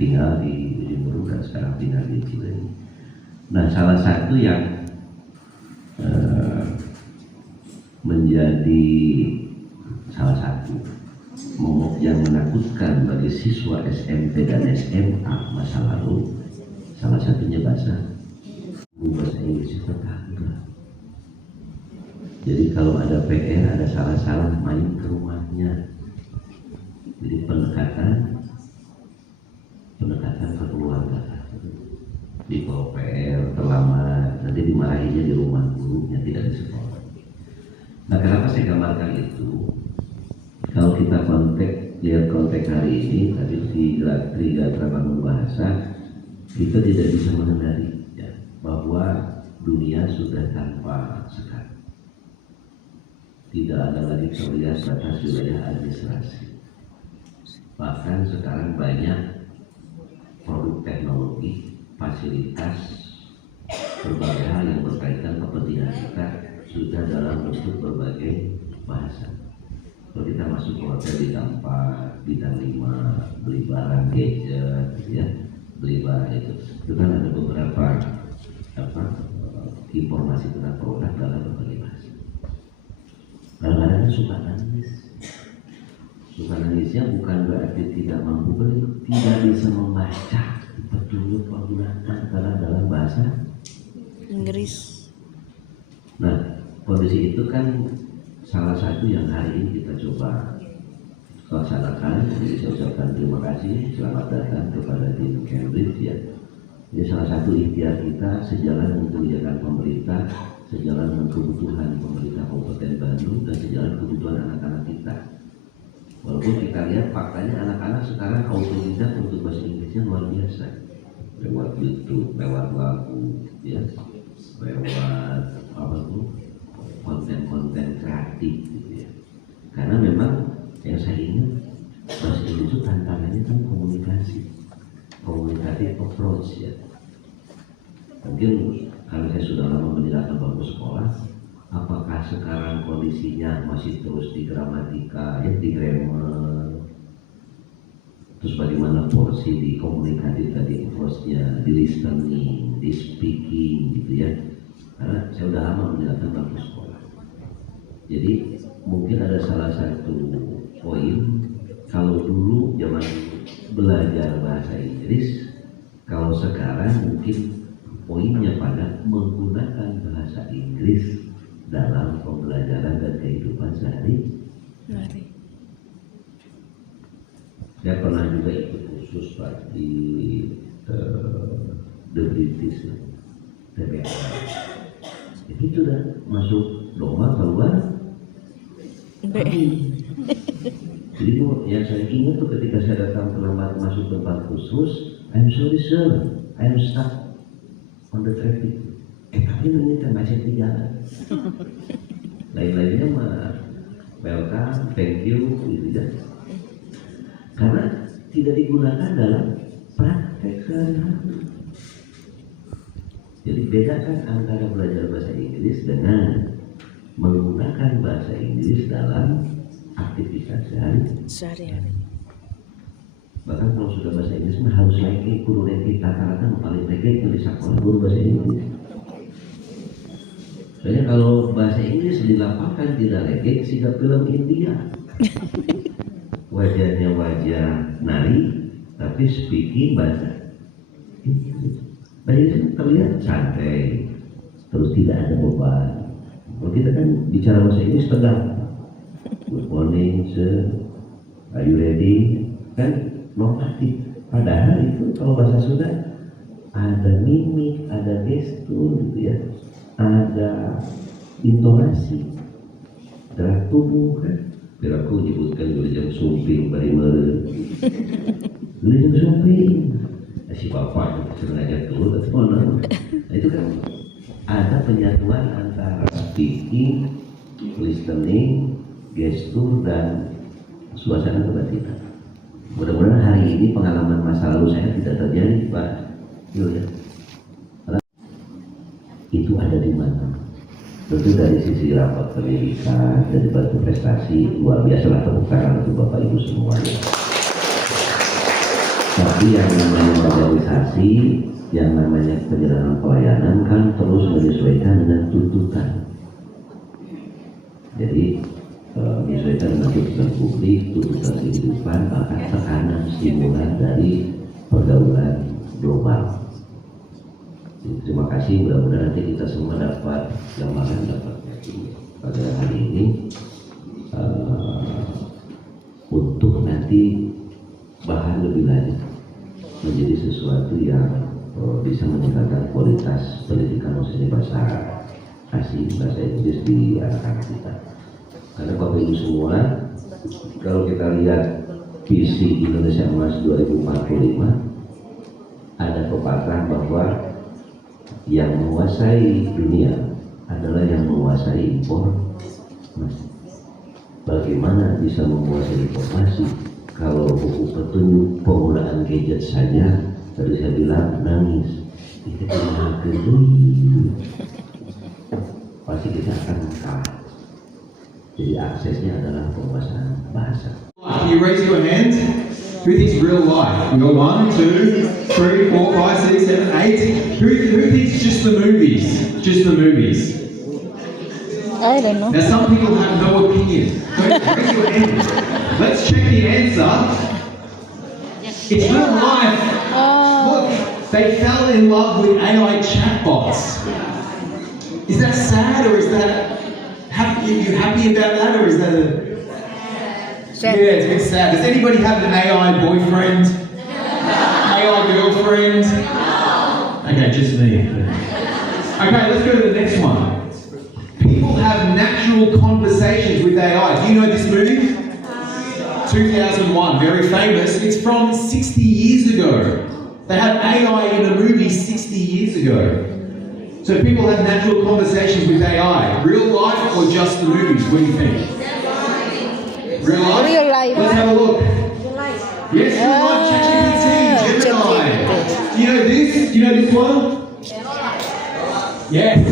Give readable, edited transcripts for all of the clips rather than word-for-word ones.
tinggal di Ujung Berung dan sekarang tinggal di Cileunyi. Nah, salah satu yang menjadi salah satu momok yang menakutkan bagi siswa SMP dan SMA masa lalu, salah satunya bahasa Inggris itu tetangga. Jadi kalau ada PR, ada salah-salah, main ke rumahnya. Jadi pendekatan kekeluargaan. Di kalau PR terlambat, nanti dimarahinya di rumah gurunya, tidak di sekolah. Nah, kenapa saya gambarkan itu? Kalau kita lihat konteks hari ini, tadi tiga bangun bahasa, kita tidak bisa mengendali ya, bahwa dunia sudah tanpa sekat. Tidak ada lagi terlihat batas wilayah administrasi. Bahkan sekarang banyak produk teknologi, fasilitas, berbagai hal yang berkaitan kepentingan kita sudah dalam bentuk berbagai bahasa. Kalau kita masuk ke hotel di tempat bintang 5, beli barang gadget, ya, beli barang itu kan ada beberapa informasi tentang produk dalam berbagai bahasa. Kadang-kadang suka nangis. Suka nangisnya bukan berarti tidak mampu beli, tidak bisa membaca petunjuk menggunakan dalam bahasa Inggris. Nah, kondisi itu kan salah satu yang hari ini kita coba laksanakan. Jadi saya ucapkan terima kasih, selamat datang kepada tim Cambridge ya. Ini salah satu ikhtiar kita sejalan dengan kebijakan pemerintah, sejalan dengan kebutuhan pemerintah Kabupaten Bandung dan sejalan kebutuhan anak-anak kita. Walaupun kita lihat faktanya anak-anak sekarang autodidak untuk bahasa Inggrisnya luar biasa. Lewat YouTube, lewat lagu, ya, lewat konten-konten kreatif gitu ya. Karena memang yang saya ingat bahasa Inggris itu tantangannya kan komunikatif approach ya. Mungkin kalau saya sudah lama meninggalkan bangku sekolah, apakah sekarang kondisinya masih terus di gramatika, ya, di grammar, terus bagaimana porsi di komunikatif tadi approach-nya, di listening, di speaking gitu ya. Karena saya sudah lama meninggalkan bangku sekolah. Jadi mungkin ada salah satu poin, kalau dulu zaman belajar bahasa Inggris, kalau sekarang mungkin poinnya pada menggunakan bahasa Inggris dalam pembelajaran dan kehidupan sehari-hari. Saya pernah juga ikut khusus Pak di The British TBA. Jadi itu dah masuk domba keluar. Jadi yang saya ingat tuh ketika saya datang terlambat masuk tempat khusus, I'm sorry sir, I'm stuck on the traffic. Tapi ini kan masih di jalan. Lain-lainnya mah welcome, thank you, gitu ya. Karena tidak digunakan dalam praktek sehari-hari. Jadi bedakan antara belajar bahasa Inggris dengan menggunakan bahasa Inggris dalam aktivitas sehari-hari. Bahkan kalau sudah bahasa Inggris mah harus lagi guru lagi kata-kata paling lagi di sekolah guru bahasa Inggris. Soalnya kalau bahasa Inggris dilapangkan tidak lagi sehingga film India. Wajahnya wajah nari tapi speaking bahasa Inggris. Bahasa Inggris terlihat santai, terus tidak ada beban. Kalau kita kan bicara bahasa Inggris tegang. Good morning sir, are you ready? Kan normatif. Padahal itu kalau bahasa Sunda ada mimik, ada gestur gitu ya, ada intonasi, gerak tubuh kan. Biar aku nyebutkan Wilujeng Sumping bari meureun. Wilujeng Sumping. Si bapak itu sengaja dulu atau mana? Nah, itu kan ada penyatuan antara speaking, listening, gestur dan suasana kebatinan. Mudah-mudahan hari ini pengalaman masa lalu saya tidak terjadi, Pak. Ya. Itu ada di mana? Tentu dari sisi rapat pendidikan, dari batu prestasi luar biasa lah tepuk tangan untuk Bapak Ibu semuanya. Tapi yang namanya organisasi, yang namanya penyelenggaraan pelayanan kan terus menyesuaikan dengan tuntutan. Jadi menyesuaikan dengan tuntutan publik, tuntutan kehidupan, bahkan tekanan stimulan dari pergaulan global. Jadi, terima kasih, mudah-mudahan nanti kita semua dapat gambaran, dapat pada hari ini untuk nanti bahan lebih lanjut menjadi sesuatu yang bisa meningkatkan kualitas pendidikan khususnya bahasa asing, bahasa Inggris di anak-anak kita. Karena Bapak Ibu semua, kalau kita lihat visi Indonesia Emas 2045, ada pepatah bahwa yang menguasai dunia adalah yang menguasai informasi. Bagaimana bisa menguasai informasi kalau buku petunjuk penggunaan gadget saja tadi saya bilang nangis, kita pasti kita akan kalah. Jadi aksesnya adalah penguasaan bahasa. You raise your hand. Who thinks real life? We got 1, 2, 3, 4, 5, 6, 7, 8. Who thinks just the movies? Just the movies. I don't know. Now some people have no opinion. Don't raise your hand. Let's check the answer. It's real life. Look, they fell in love with AI chatbots. Is that sad or is that happy? Are you happy about that or is that a... Sad. Yeah, it's a bit sad. Does anybody have an AI boyfriend? AI girlfriend? Okay, just me. Okay, let's go to the next one. People have natural conversations with AI. Do you know this movie? 2001, very famous. It's from 60 years ago. They had AI in a movie 60 years ago. So people have natural conversations with AI. Real life or just the movies? What do you think? Real life? Real life. Let's have a look. Yes, real life. ChatGPT, Gemini. Do you know this? Do you know this one? Yes.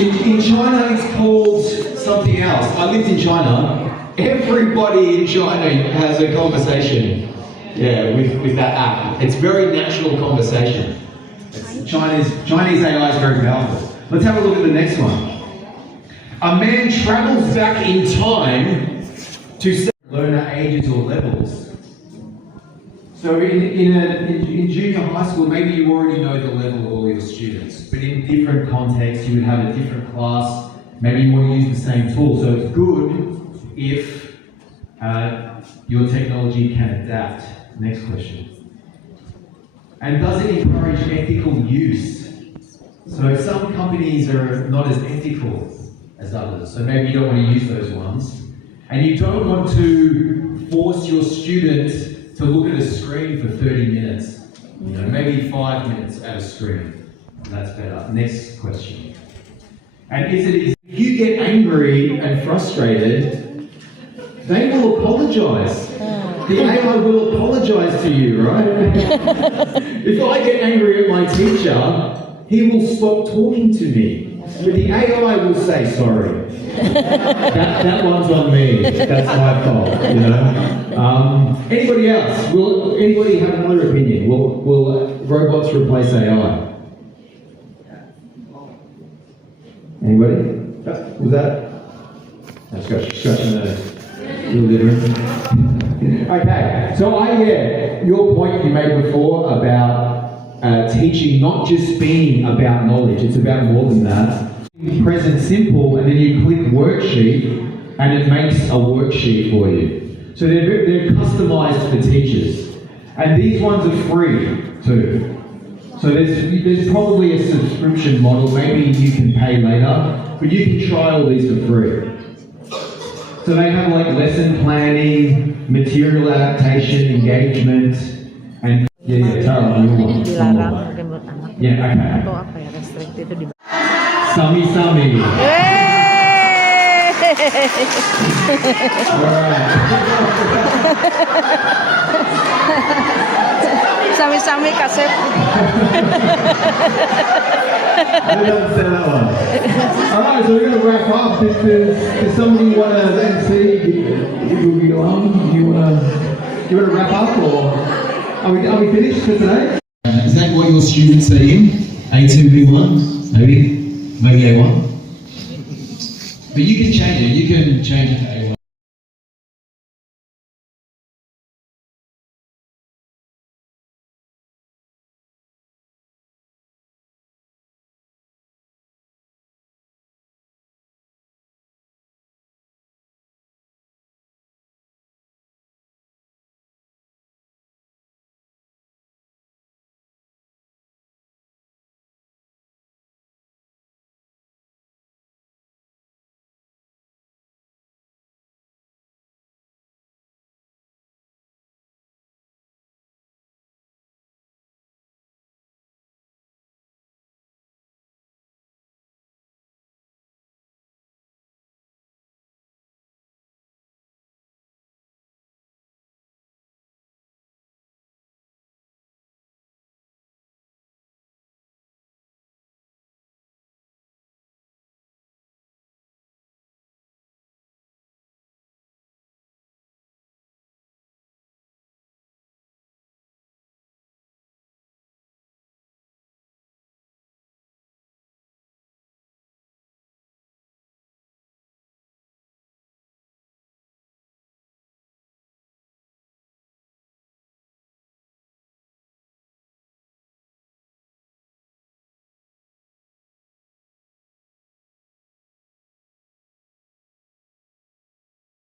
In China, it's called something else. I lived in China. Everybody in China has a conversation. Yeah, with that app. It's very natural conversation. Chinese AI is very powerful. Let's have a look at the next one. A man travels back in time to learner ages or levels. So in junior high school, maybe you already know the level of all your students, but in different contexts, you would have a different class. Maybe you want to use the same tool. So it's good if your technology can adapt. Next question. And does it encourage ethical use? So some companies are not as ethical as others, so maybe you don't want to use those ones. And you don't want to force your student to look at a screen for 30 minutes. You know, maybe 5 minutes at a screen. That's better. Next question. And if you get angry and frustrated, they will apologize. The AI will apologize to you, right? If I get angry at my teacher, he will stop talking to me. But the AI will say sorry. That one's on me. That's my fault, you know. Anybody else? Will anybody have another opinion? Will robots replace AI? Anybody? Was that? I'm scratching the litter. Okay, so your point you made before about teaching not just being about knowledge, it's about more than that. Present simple, and then you click worksheet, and it makes a worksheet for you. So they're customized for teachers, and these ones are free too. So there's probably a subscription model. Maybe you can pay later, but you can try all these for free. So they have like lesson planning, material adaptation, engagement, and Tara, Dilarang remote anak. Yeah, okay. Atau apa ya, restrict itu di. Sami. Sami kaset. I didn't say that one. Alright, so we're going to wrap up. Does somebody want to then see? You want to wrap up or? Are we finished for today? Is that what your students are in? A2, B1? Maybe A1? But you can change it to A1.